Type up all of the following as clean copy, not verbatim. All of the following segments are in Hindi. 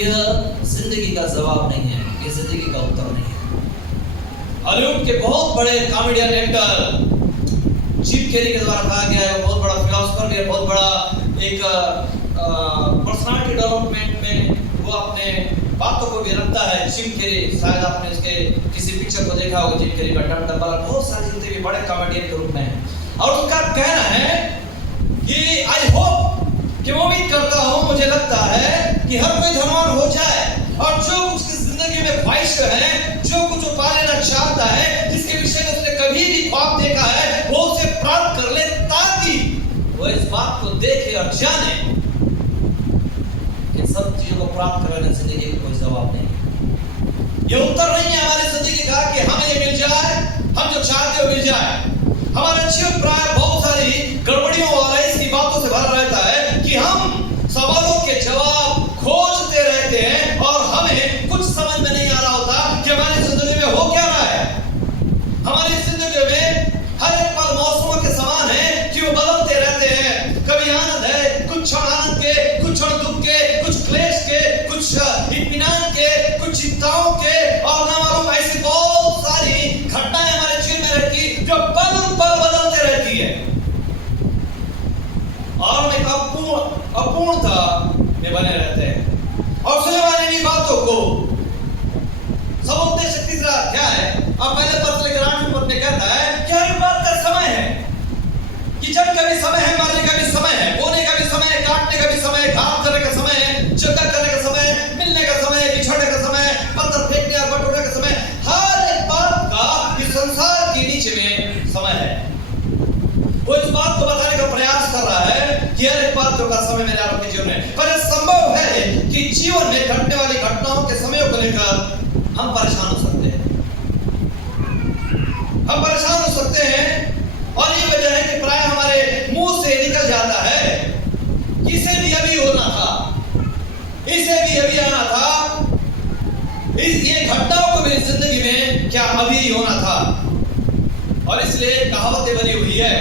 यह जिंदगी का जवाब नहीं है, यह जिंदगी का उत्तर नहीं है। हॉलीवुड के बहुत बड़े कॉमेडियन एक्टर जिम कैरी के द्वारा कहा गया है, वो बहुत बड़ा फिलोसोफर भी है, बहुत बड़ा एक पर्सनालिटी डेवलपमेंट में वो अपने बातों को भी रखता है। जिम कैरी, शायद आपने उसके किसी पिक्चर को देखा होगा, जिम कैरी का डब्बा, बहुत सारे जितने भी बड़े कॉमेडियन के रूप में है। और उसका कहना है कि आई होप, कि वो उम्मीद करता हूं, मुझे लगता है कि हर कोई धनवान हो जाए और जो उसकी जिंदगी में ख्वाहिश है, जो कुछ वो पा लेना चाहता है, जिसके विषय में उसने कभी भी ख्वाब देखा है, वो उसे प्राप्त कर ले, ताकि वो इस बात को देखे और जाने कि सब चीजों को प्राप्त करने जिंदगी का कोई जवाब नहीं। ये उत्तर नहीं है हमारी जिंदगी का कि हमें ये मिल जाए, हम जो चाहते हो मिल जाए। हमारे जीवन प्राय बहुत सारी गड़बड़ियों और ऐसी बातों से भरा रहता है कि हम सवालों के जवाब खोजते रहते हैं और हमें कुछ समझ में नहीं आ रहा होता कि हमारी जिंदगी में हो क्या रहा है। हमारी जिंदगी में हर एक पल मौसमों के समान है कि वो बदलते रहते हैं। कभी आनंद है, कुछ क्षण आनंद के, कुछ क्षण दुख के, कुछ क्लेश के, कुछ इत्मीनान के, कुछ चिंताओं के, और न मालूम ऐसी बहुत सारी घटनाएं हमारे जीवन में रहती जो पल पल बदलते रहती है और एक अपूर्णता में बने रहते हैं। और सुलेमान इन बातों को समुद्र शक्ति का क्या है, अब पहले पद लेकर 8वें पद में कहता है कि हर बात का समय है, कि जब कभी समय है, मरने का भी समय है, बोने का भी समय है, काटने का भी समय है, घात करने का समय है, जगह करने का समय है, मिलने का समय है, बिछड़ने का समय है, पत्थर फेंकने और बटोरने का समय, हर एक बात का इस संसार के नीचे में समय है। वो इस बात को बताने का प्रयास कर रहा है कि हर एक बात का समय मेरे आपके जीवन में, पर यह संभव है कि जीवन में घटने वाली घटनाओं के समयों को लेकर हम परेशान हो सकते हैं। हम परेशान हो सकते हैं और ये वजह है कि प्राय हमारे मुंह से निकल जाता है कि इसे भी अभी होना था, इसे भी अभी आना था, ये घटनाओं को मेरी जिंदगी में क्या अभी होना था। और इसलिए कहावतें बनी हुई है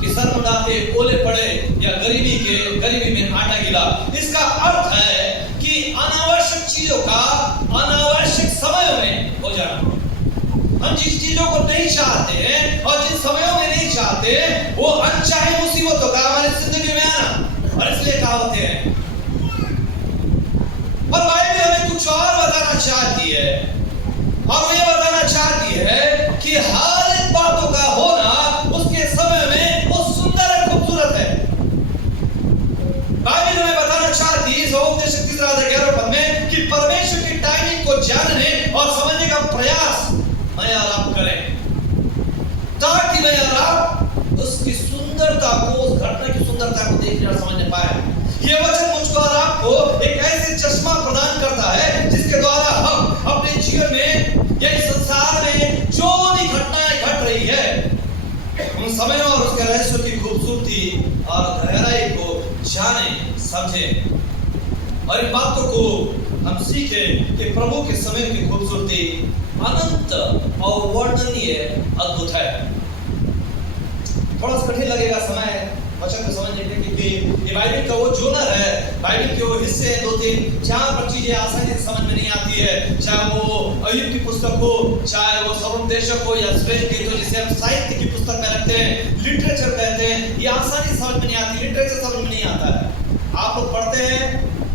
कि सर मुंडाते ओले पड़े या गरीबी में आटा गिला। इसका अर्थ है कि अनावश्यक चीजों का अनावश्यक समयों में हो जाना। हम जिस चीजों को नहीं चाहते हैं और जिन समयों में नहीं चाहते, वो अनचाही मुसीबतों का हमारी जिंदगी में आना। और इसलिए कहावतें हैं, पर बाइबल हमें कुछ और बताना चाहती है, और वो ये बताना चाहती है कि हर एक बातों का होना उसके समय में वो सुंदर है, खूबसूरत है। बाइबल हमें बताना चाहती है उपदेश 11 पद में कि परमेश्वर की टाइमिंग को जानने और समझने का प्रयास मैं और आप करें, ताकि मैं और आप उसकी सुंदरता को, उस घटना की सुंदरता को देखने और समझने पाए। ये वचन मुझको और आपको एक ऐसे चश्मा प्रदान करता है जिसके द्वारा हम अपने जीवन में या इस संसार में जो भी घटनाएं घट रही है, उन समयों और उसके रहस्यों की खूबसूरती और गहराई को जाने, समझे और इन बातों को हम सीखे कि प्रभु के समय की खूबसूरती अनंत और वर्णनीय अद्भुत है। थोड़ा सा कठिन लगेगा समय वचन को समझने के लिए, क्योंकि ये बाइबल का वो जोनर है, बाइबल के वो हिस्से हैं 2-3 जहां पर चीजें आसानी से समझ में नहीं आती है। चाहे वो अय्यूब की पुस्तक हो, चाहे वो समुपदेशक हो या श्रेष्ठ गीत हो, जिसे हम साहित्य की पुस्तक में रखते हैं, लिटरेचर कहते हैं, ये आसानी से समझ में नहीं आती, लिटरेचर समझ में नहीं आता है। आप लोग पढ़ते हैं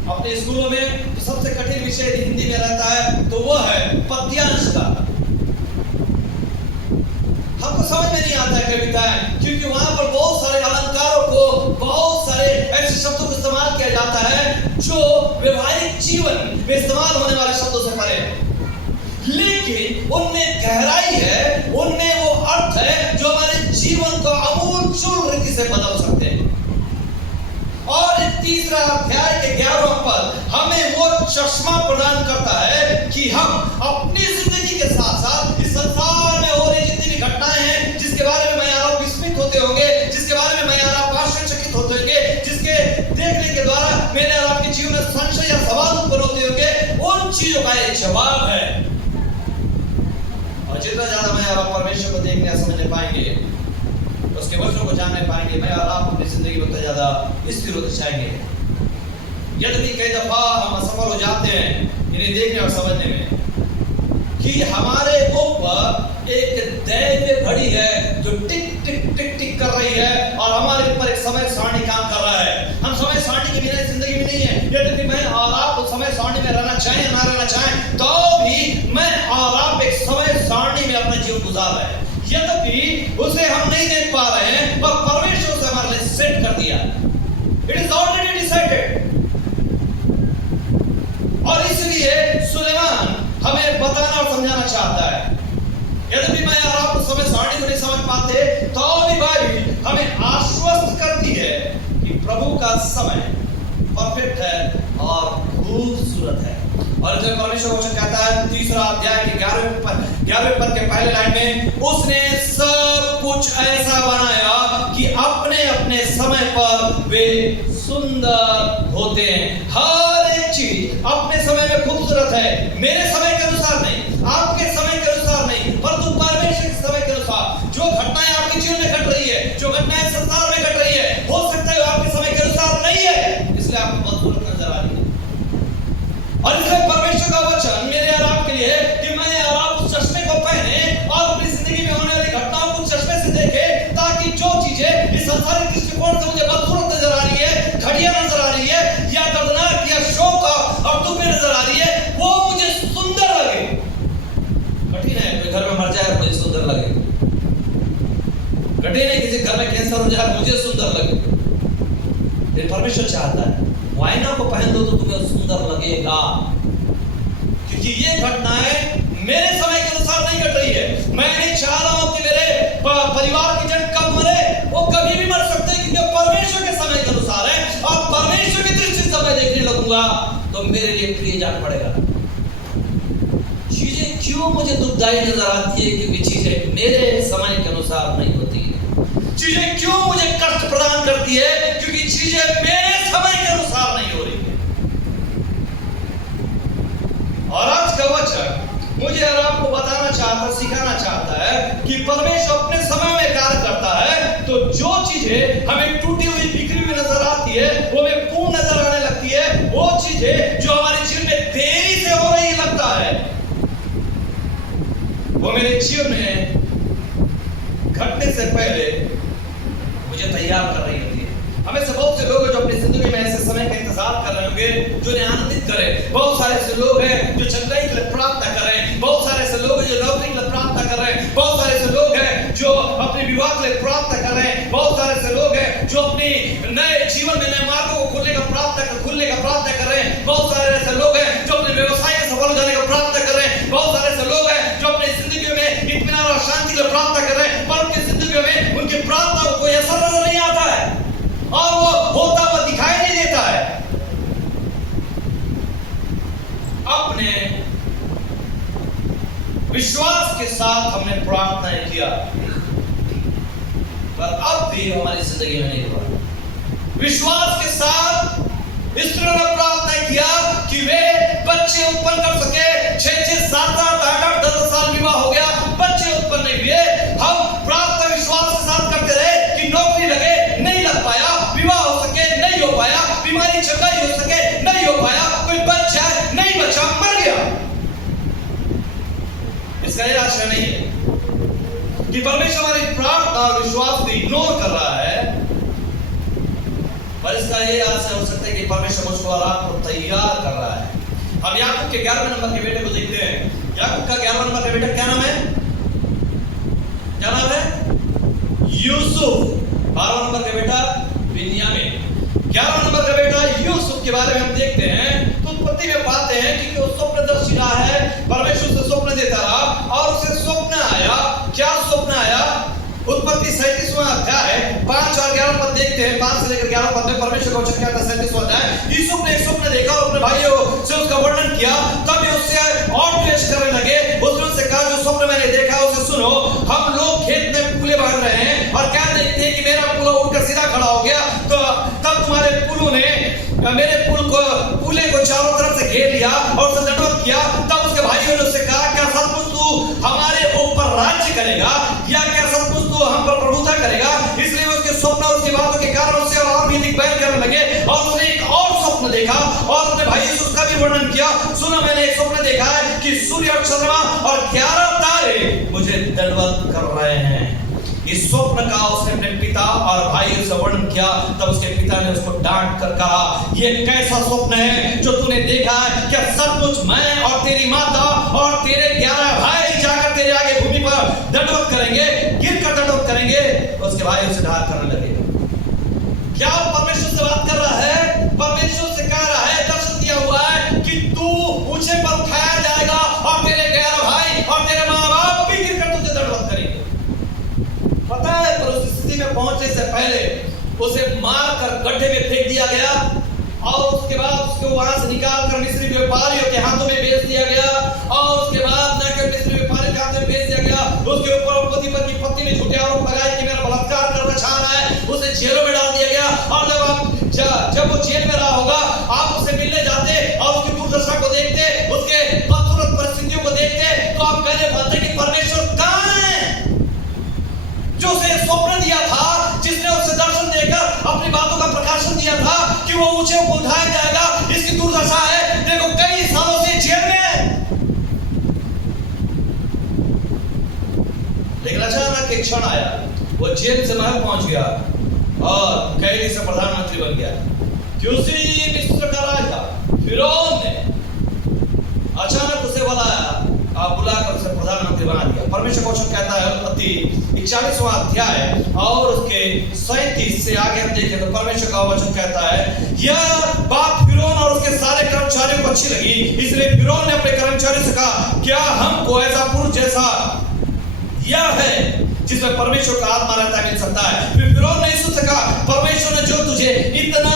अपने स्कूलों में, तो सबसे कठिन विषय हिंदी में रहता है, तो वो है पद्यांश का। हमको समझ में नहीं आता है कविताएं, क्योंकि वहां पर बहुत सारे अलंकारों को, बहुत सारे ऐसे शब्दों को इस्तेमाल किया जाता है जो व्यवहारिक जीवन में इस्तेमाल होने वाले शब्दों से परे, लेकिन उनमें गहराई है, उनमें वो अर्थ है जो हमारे जीवन को आमूल-चूल रीति से बदल सकते हैं। और तीसरा अध्याय के 11वां पद हमें वो चश्मा प्रदान करता है कि हम अपनी जिंदगी के साथ साथ इस संसार में हो रही जितनी भी घटनाएं हैं, जिसके बारे में मैं आप विस्मित होते होंगे, जिसके बारे में मैं आप आश्चर्यचकित होते होंगे, जिसके देखने के द्वारा मेरे और आपके जीवन में संशय या सवाल उत्पन्न होते होंगे, उन चीजों का एक जवाब है। और जितना ज्यादा मैं और आप परमेश्वर को देखने और समझने पाएंगे, उसके वचनों को जानने पाएंगे, मैं और आप अपनी जिंदगी में उतना ज्यादा स्थिर होते जाएंगे। यद्यपि कई दफा हम असफल हो जाते हैं इन्हें देखने और समझने में कि हमारे ऊपर एक दैवीय घड़ी है जो टिक टिक टिक टिक कर रही है और हमारे ऊपर एक समय सारणी काम कर रहा है। हम समय सारणी के बिना जिंदगी में नहीं है। यदि मैं और आप उस समय सारणी में रहना चाहें या ना रहना चाहें तो भी मैं और आप एक समय सारणी में अपना जीवन गुजार रहे हैं। यद्यपि उसे हम नहीं देख पा रहे हैं पर परमेश्वर उसे हमारे लिए सेट कर दिया। It is already decided. और इसलिए सुलेमान हमें बताना और समझाना चाहता है। यद्यपि मैं और आप उस समय सारणी को नहीं समझ पाते तो भी भाई हमें आश्वस्त करती है कि प्रभु का समय परफेक्ट है और खूबसूरत है। और जब परमेश्वर वचन कहता है 3रा अध्याय के 11वें पद के पहले लाइन में, उसने सब कुछ ऐसा बनाया कि अपने अपने समय पर वे सुंदर होते हैं। हर एक चीज अपने समय में खूबसूरत है। मेरे समय के अनुसार नहीं, आपके समय के अनुसार नहीं, परंतु परमेश्वर के समय के अनुसार। जो घटनाएं आपके जीवन में घट रही है, जो घटनाएं संसार में घट रही है, हो सकता है आपके समय के अनुसार नहीं है, इसलिए आपको बदसूरत नजर आ रही है। और इसलिए परमेश्वर का वचन मेरे और आपके लिए है कि मैं और आप उस चश्मे को पहने और अपनी जिंदगी में होने वाली घटनाओं को चश्मे से देखें, ताकि जो चीजें इस संसारिक दृष्टिकोण से मुझे बदसूरत नजर आ रही है, घटिया नजर आ रही है, या दर्दनाक या शोक और दुख में नजर आ रही है, वो मुझे सुंदर लगे। कठिन है कोई घर में मर जाए मुझे सुंदर लगे। कठिन है किसी घर में कैंसर हो जाए मुझे सुंदर लगे। लेकिन परमेश्वर चाहता है वाइना को पहन दो तो तुम्हें सुंदर लगेगा, क्योंकि ये घटनाएं मेरे समय के अनुसार नहीं घट रही है। मैं नहीं चाह रहा हूं कि मेरे परिवार के जन कब मरे, वो कभी भी मर सकते हैं, क्योंकि परमेश्वर के समय के अनुसार है। और परमेश्वर की दृष्टि से मैं देखने लगूंगा तो मेरे लिए प्रिय जान पड़ेगा। चीजें क्यों मुझे दुखदाई नजर आती है, क्योंकि चीजें मेरे समय के अनुसार नहीं होती है। चीजें क्यों मुझे कष्ट प्रदान करती है, क्योंकि चीजें मेरे समय के अनुसार नहीं हो रही है। और आज का वचन मुझे और आपको बताना चाहता, सिखाना चाहता है कि परमेश्वर अपने समय में कार्य करता है, तो जो चीजें हमें टूटी हुई बिखरी हुई नजर आती है वो हमें पूर्ण नजर आने लगती है। वो चीजें जो हमारे जीवन में देरी से हो रही लगता है, वो मेरे जीवन में घटने से पहले मुझे तैयार कर रही होती है। हमें से बहुत से लोग हैं जो अपनी जिंदगी में ऐसे समय का इंतजार कर रहे होंगे जो उन्हें आनंदित करे। बहुत सारे ऐसे लोग हैं जो चंगाई के लिए प्रार्थना कर रहे हैं। बहुत सारे ऐसे लोग हैं जो नौकरी के लिए प्रार्थना कर रहे हैं। बहुत सारे ऐसे लोग हैं जो अपने विवाह के लिए प्रार्थना कर रहे हैं। बहुत सारे ऐसे लोग हैं जो अपनी नए जीवन में नए मार्गों को खुलने का प्रार्थना कर रहे हैं। बहुत सारे ऐसे लोग हैं जो अपने व्यवसाय में सफल हो जाने का प्रार्थना कर रहे हैं। बहुत सारे ऐसे लोग हैं जो अपनी जिंदगी में इत्मीनान और शांति के लिए प्रार्थना कर रहे हैं, पर उनकी जिंदगी में उनकी प्रार्थना को कोई असर नजर नहीं आता है और वो होता हुआ दिखाई नहीं देता है। अपने विश्वास के साथ हमने प्रार्थना किया, पर अब भी हमारी जिंदगी में नहीं हुआ। विश्वास के साथ स्त्रियों ने प्रार्थना किया कि वे बच्चे उत्पन्न कर सके। 6-6, 7-7, 8-8, 10 साल विवाह हो गया, बच्चे उत्पन्न नहीं हुए। हम प्रार्थना विश्वास के साथ करते रहे कि नौकरी लगे, नहीं लग पाया, विवाह हो सके, नहीं हो पाया, बीमारी चंगाई हो सके, नहीं हो पाया, कोई बच जाए, नहीं बचा, मर गया। इसका यह आशय नहीं है कि परमेश्वर हमारी प्रार्थना और विश्वास को इग्नोर कर रहा है, पर इसका यह आशय हो सकता है कि परमेश्वर मुझको और आपको तैयार कर रहा है। हम याकूब के 11वें नंबर के बेटे को देखते हैं। याकूब का 11वां नंबर का बेटा क्या नाम है? क्या नाम है? यूसुफ। 12वां नंबर का बेटा बिन्यामीन। 11वां नंबर का बेटा यूसुफ के बारे में हम देखते हैं तो उत्पत्ति में पाते हैं कि वो स्वप्नदर्शी रहा है, परमेश्वर से स्वप्न देता रहा और उसे स्वप्न आया। क्या स्वप्न आया? उत्पत्ति 37वां अध्याय 5 और 11 पद देखते हैं। 5 से लेकर 11 पद में परमेश्वर का वचन कहता है 37वां अध्याय, यूसुफ ने एक स्वप्न देखा और अपने भाइयों से उसका वर्णन किया। तब वे उससे और द्वेष करने लगे। उसने उससे कहा, जो स्वप्न मैंने देखा उसे सुनो। हम लोग खेत में पुले बांध रहे हैं और क्या देखते हैं कि मेरा पुला उठकर सीधा खड़ा हो गया। तो तब तुम्हारे पुलों ने मेरे पुले को चारों तरफ से घेर लिया और उसे दंडवत किया। तब उसके भाइयों ने उससे कहा, क्या सचमुच तू हमारे ऊपर राज्य करेगा या क्या सचमुच तू हम पर प्रभुता करेगा? इसलिए उसके स्वप्न और उसकी बातों के कारण उससे और भी अधिक बैर करने लगे और उसने एक और स्वप्न स्वप्न देखा और अपने भाई यूसुफ का भी वर्णन किया। सुना, मैंने एक स्वप्न देखा है कि सूर्य और चंद्रमा और 11 तारे मुझे दंडवत कर रहे हैं। इस स्वप्न का उसने अपने पिता और भाई से वर्णन किया। तब उसके पिता ने उसको डांट कर कहा, ये कैसा स्वप्न है जो तूने देखा है? क्या सचमुच मैं और तेरी माता और तेरे 11 भाई जाकर तेरे आगे भूमि पर दंडवत करेंगे, गिरकर दंडवत करेंगे? उसके भाई उसे डांट करने लगे। क्या परमेश्वर से बात कर रहा है? परमेश्वर से कह रहा है, दर्शन दिया हुआ है कि तू ऊंचे पर उठाया जाएगा और तेरे 11 भाई और तेरे माँ बाप भी गिरकर तुझे दंडवत करेंगे। पता है, पर उस स्थिति में पहुंचने से पहले उसे मारकर गड्ढे में फेंक दिया गया और उसके बाद उसको वहां से निकालकर मिस्री व्यापारियों के हाथों में बेच दिया गया और उसके बाद न केवल मिस्री व्यापारी के हाथों में बेच दिया गया, उसके ऊपर पति पर की पत्नी ने झूठे आरोप लगाए कि मेरा बलात्कार करना चाह रहा है। उसे जेलों में डाल दिया गया और जब वो जेल में रहा होगा, आप उससे मिलने जाते और उसकी दुर्दशा को देखते, उसके बदसूरत परिस्थितियों को देखते, तो आप पहले बोलते कि परमेश्वर कहां है जो उसे स्वप्न दिया था, जिसने उसे दर्शन देकर अपनी बातों का प्रकाशन दिया था कि वो ऊंचे को उठाया जाएगा। इसकी दुर्दशा है, देखो कई सालों से जेल में है। लेकिन अचानक एक क्षण आया, वो जेल से महल पहुंच गया और कैदी से प्रधानमंत्री बन गया। क्यूसी मिस्र का राजा फिरौन ने अचानक उसे बुलाकर उसे प्रधानमंत्री बना दिया। परमेश्वर का वचन कहता है उत्पत्ति 41वां अध्याय और उसके 37 से आगे हम देखें तो परमेश्वर का वचन कहता है, यह बात फिरौन और उसके सारे कर्मचारियों को अच्छी लगी, इसलिए फिरौन ने अपने कर्मचारियों से कहा, क्या हमको ऐसा पुरुष जैसा यह है जिसमें परमेश्वर का आत्मा रहता मिल सकता है? फिर फिरौन ने यूसुफ से कहा, परमेश्वर ने जो तुझे इतना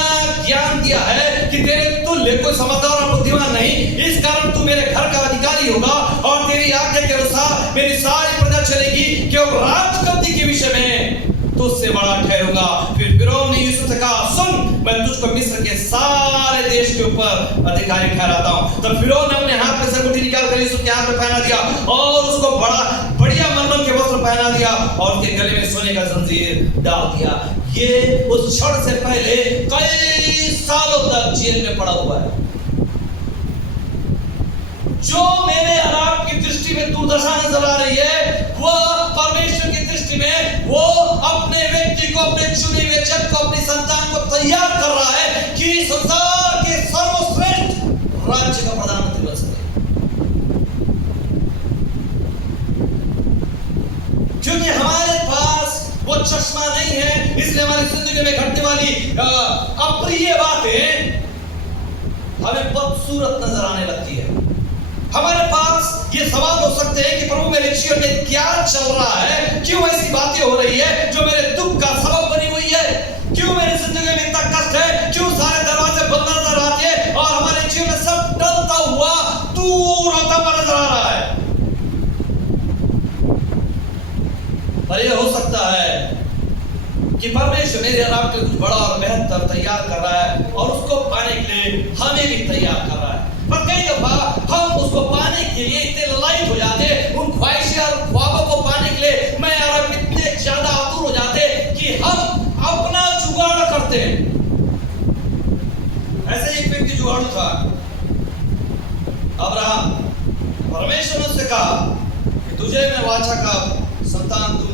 ज्ञान दिया है कि तेरे तुल्य कोई समझदार और बुद्धिमान नहीं, इस कारण तू मेरे घर का अधिकारी होगा और तेरी आज्ञा के अनुसार मेरी सारी प्रजा चलेगी, केवल राजगद्दी के विषय में तुझसे बड़ा ठहरूंगा। फिर फिरौन ने यूसुफ से कहा, सुन, मैं तुझको मिस्र के सारे देश के ऊपर अधिकारी ठहराता हूं। तब फिरौन ने अपने हाथ में से अंगूठी निकालकर यूसुफ के हाथ में पहना दिया और उसको बढ़िया मलमल के वस्त्र पहना दिया और उसके गले में सोने का जंजीर डाल दिया। ये उस क्षण से पहले कई सालों तक जेल में पड़ा हुआ है। जो मेरे और आपकी दृष्टि में दुर्दशा नजर आ रही है, वह परमेश्वर की दृष्टि में वो अपने व्यक्ति को, अपने चुने हुए जन को, अपनी संतान को तैयार कर रहा है कि संसार के सर्वश्रेष्ठ राज्य का प्रधानमंत्री बन सके। क्योंकि हमारे पास वो चश्मा नहीं है, इसलिए हमारी जिंदगी में घटने वाली अप्रिय बातें हमें बदसूरत नजर आने लगती है। हमारे पास ये सवाल हो सकते हैं कि प्रभु मेरे जीवन में क्या चल रहा है, क्यों ऐसी बातें हो रही है जो मेरे दुख का सबब बनी हुई है, क्यों मेरी जिंदगी में इतना कष्ट है, क्यों सारे दरवाजे बंद नजर आते हैं और हमारे जीवन में सब टलता हुआ दूर होता हुआ नजर आ रहा है। पर यह हो सकता है कि परमेश्वर मेरे और आपके लिए कुछ बड़ा और बेहतर तैयार कर रहा है और उसको पाने के लिए हमें भी तैयार कर रहा है। पर कई दफा हम उसको पाने के लिए इतने ललायत हो जाते, उन ख्वाहिशें और ख्वाबों को पाने के लिए मैं और आप इतने ज्यादा आतुर हो जाते कि हम अपना जुगाड़ करते हैं। ऐसे एक व्यक्ति जुगाड़ू था, अब्राहम। परमेश्वर ने उससे कहा कि तुझे मैं वाचा का संतान दूंगा